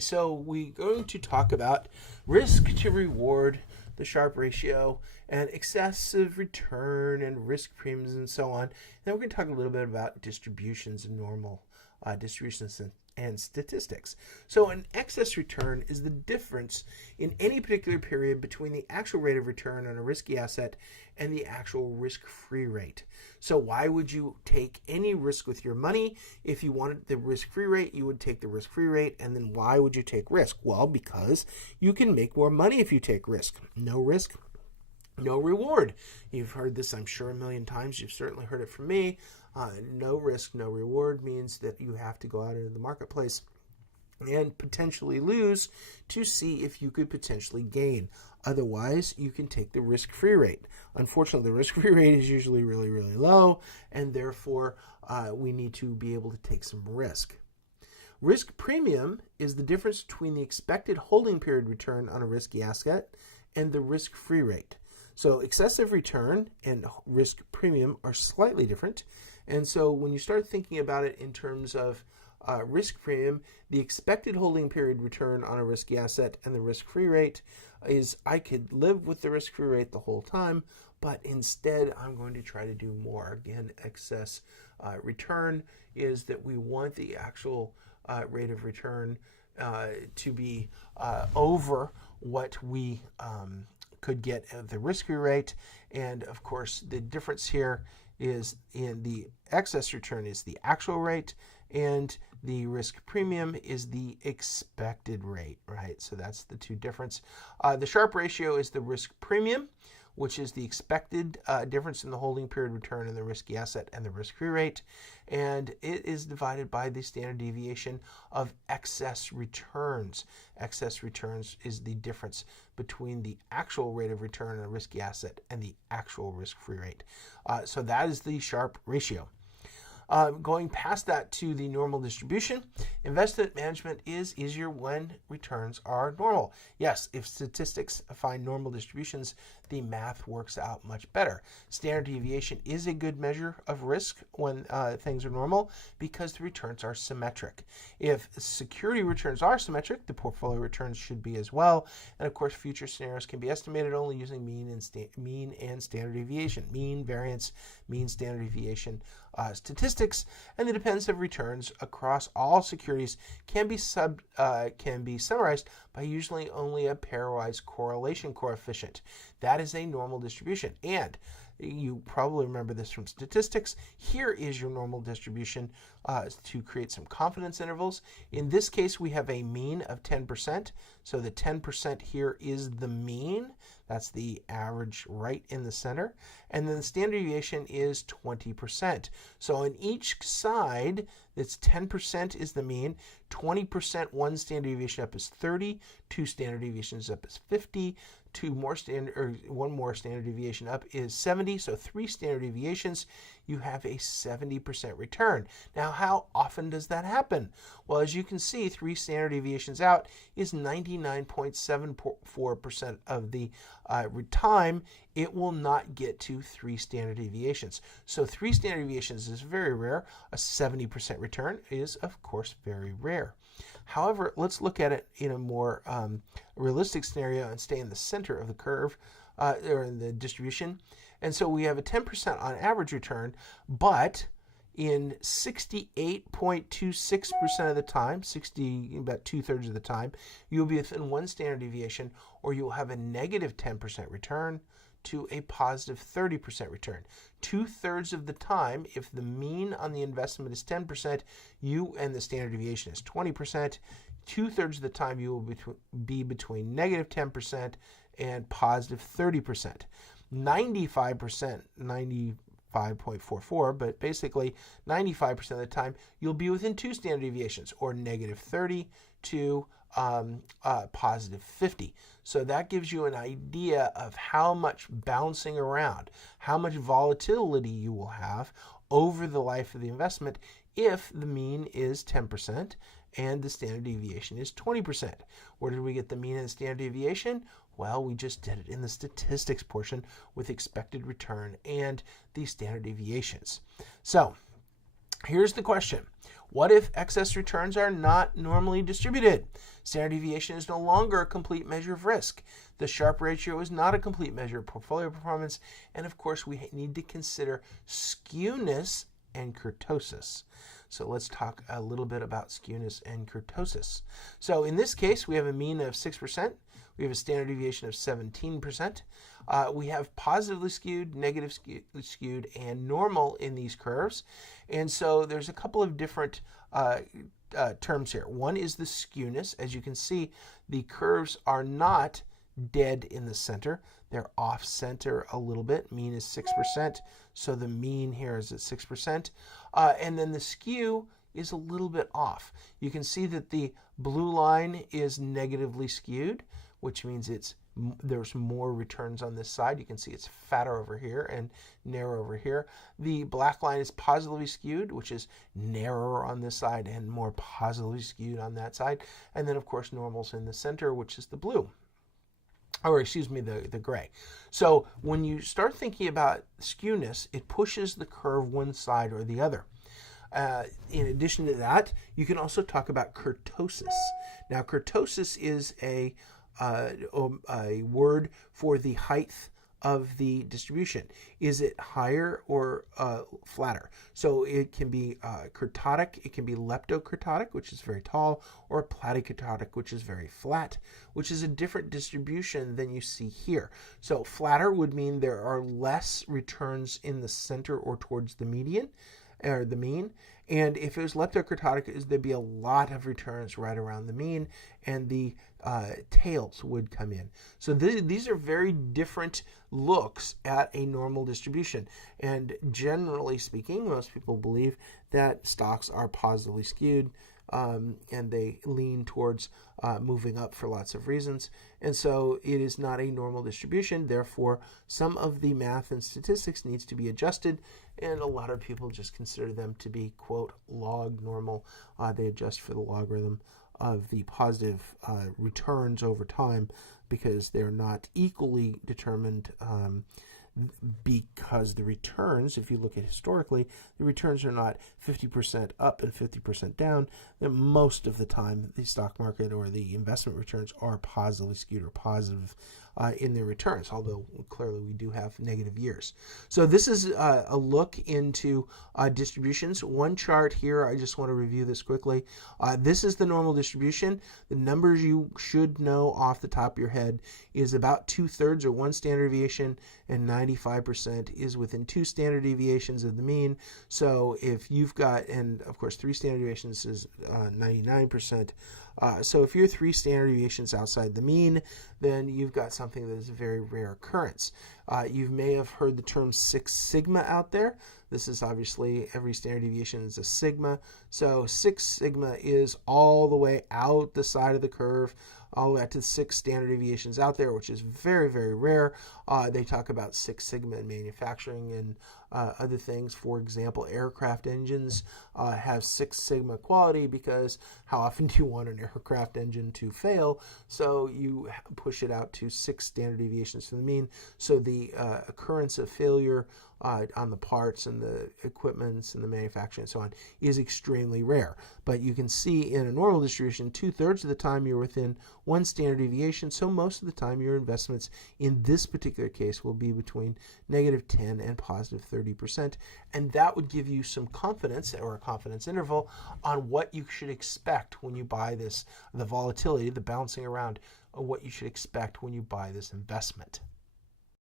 So we're going to talk about risk to reward, the Sharpe ratio, and excessive return and risk premiums and so on. And then we're going to talk a little bit about distributions and normal distributions and statistics. So an excess return is the difference in any particular period between the actual rate of return on a risky asset and the actual risk-free rate. So why would you take any risk with your money? If you wanted the risk-free rate, you would take the risk-free rate. And then why would you take risk? Well, because you can make more money if you take risk. No risk, no reward. You've heard this, I'm sure, a million times. You've certainly heard it from me. No risk, no reward means that you have to go out into the marketplace and potentially lose to see if you could potentially gain. Otherwise, you can take the risk-free rate. Unfortunately, the risk-free rate is usually really, really low, and therefore we need to be able to take some risk. Risk premium is the difference between the expected holding period return on a risky asset and the risk-free rate. So excessive return and risk premium are slightly different. And so when you start thinking about it in terms of risk premium, the expected holding period return on a risky asset and the risk-free rate is I could live with the risk-free rate the whole time, but instead I'm going to try to do more. Again, excess return is that we want the actual rate of return to be over what we could get at the risk-free rate. And of course, the difference here is in the excess return is the actual rate, and the risk premium is the expected rate, right? So that's the two difference. The Sharpe ratio is the risk premium, which is the expected difference in the holding period return in the risky asset and the risk-free rate. And it is divided by the standard deviation of excess returns. Excess returns is the difference between the actual rate of return on a risky asset and the actual risk-free rate. So that is the Sharpe ratio. Going past that to the normal distribution, investment management is easier when returns are normal. Yes, if statistics find normal distributions, the math works out much better. Standard deviation is a good measure of risk when things are normal because the returns are symmetric. If security returns are symmetric, the portfolio returns should be as well. And of course, future scenarios can be estimated only using mean and standard deviation, mean variance, mean standard deviation statistics, and the dependence of returns across all securities can be summarized by usually only a pairwise correlation coefficient. That is a normal distribution, and you probably remember this from statistics. Here is your normal distribution to create some confidence intervals. In this case, we have a mean of 10%. So the 10% here is the mean. That's the average right in the center. And then the standard deviation is 20%. So on each side, that's 10% is the mean. 20%, one standard deviation up is 30. Two standard deviations up is 50. One more standard deviation up is 70. So three standard deviations, you have a 70% return. Now, how often does that happen? Well, as you can see, three standard deviations out is 99.74% of the time. It will not get to three standard deviations. So three standard deviations is very rare. A 70% return is, of course, very rare. However, let's look at it in a more realistic scenario and stay in the center of the curve or in the distribution. And so we have a 10% on average return, but in 68.26% of the time, about 2/3 of the time, you'll be within one standard deviation, or you'll have a negative 10% return to a positive 30% return. 2/3 of the time, if the mean on the investment is 10%, and the standard deviation is 20%, 2/3 of the time you will be between negative 10% and positive 30%. 95%, 95.44, but basically 95% of the time, you'll be within two standard deviations, or negative 30 to positive 50. So that gives you an idea of how much bouncing around, how much volatility you will have over the life of the investment if the mean is 10% and the standard deviation is 20%. Where did we get the mean and standard deviation? Well, we just did it in the statistics portion with expected return and the standard deviations. So Here's the question. What if excess returns are not normally distributed? Standard deviation is no longer a complete measure of risk. The Sharpe ratio is not a complete measure of portfolio performance. And of course, we need to consider skewness and kurtosis. So let's talk a little bit about skewness and kurtosis. So in this case, we have a mean of 6%. We have a standard deviation of 17%. We have positively skewed, negative skewed, and normal in these curves. And so there's a couple of different terms here. One is the skewness. As you can see, the curves are not dead in the center. They're off center a little bit. Mean is 6%. So the mean here is at 6%. And then the skew is a little bit off. You can see that the blue line is negatively skewed, which means there's more returns on this side. You can see it's fatter over here and narrower over here. The black line is positively skewed, which is narrower on this side and more positively skewed on that side. And then, of course, normal's in the center, which is the blue. Or excuse me, the gray. So when you start thinking about skewness, it pushes the curve one side or the other. In addition to that, you can also talk about kurtosis. Now, kurtosis is a word for the height of the distribution. Is it higher or flatter? So it can be kurtotic, it can be leptokurtotic, which is very tall, or platykurtotic, which is very flat, which is a different distribution than you see here. So flatter would mean there are less returns in the center or towards the median, or the mean. And if it was leptokurtotic, there'd be a lot of returns right around the mean, and the tails would come in. So these are very different looks at a normal distribution. And generally speaking, most people believe that stocks are positively skewed, and they lean towards moving up for lots of reasons. And so it is not a normal distribution. Therefore, some of the math and statistics needs to be adjusted, and a lot of people just consider them to be, quote, log normal. They adjust for the logarithm of the positive returns over time because they're not equally determined, because the returns, if you look at historically, the returns are not 50% up and 50% down. Then most of the time, the stock market or the investment returns are positively skewed or positive in their returns, although clearly we do have negative years. So this is a look into distributions. One chart here, I just want to review this quickly. This is the normal distribution. The numbers you should know off the top of your head is about 2/3 or one standard deviation, and 95% is within 2 standard deviations of the mean. So if you've got, and of course 3 standard deviations is 99%. So if you're 3 standard deviations outside the mean, then you've got something that is a very rare occurrence. You may have heard the term 6 sigma out there. This is obviously every standard deviation is a sigma. So 6 sigma is all the way out the side of the curve, all the way out to 6 standard deviations out there, which is very, very rare. They talk about 6 sigma in manufacturing and other things. For example, aircraft engines have 6 sigma quality because how often do you want an aircraft engine to fail? So you push it out to 6 standard deviations from the mean. So the occurrence of failure on the parts and the equipments and the manufacturing and so on is extremely rare. But you can see in a normal distribution, 2/3 of the time you're within 1 standard deviation. So most of the time your investments in this particular case will be between -10 and +30%. And that would give you some confidence, or a confidence interval, on what you should expect when you buy this, the volatility, the bouncing around, what you should expect when you buy this investment.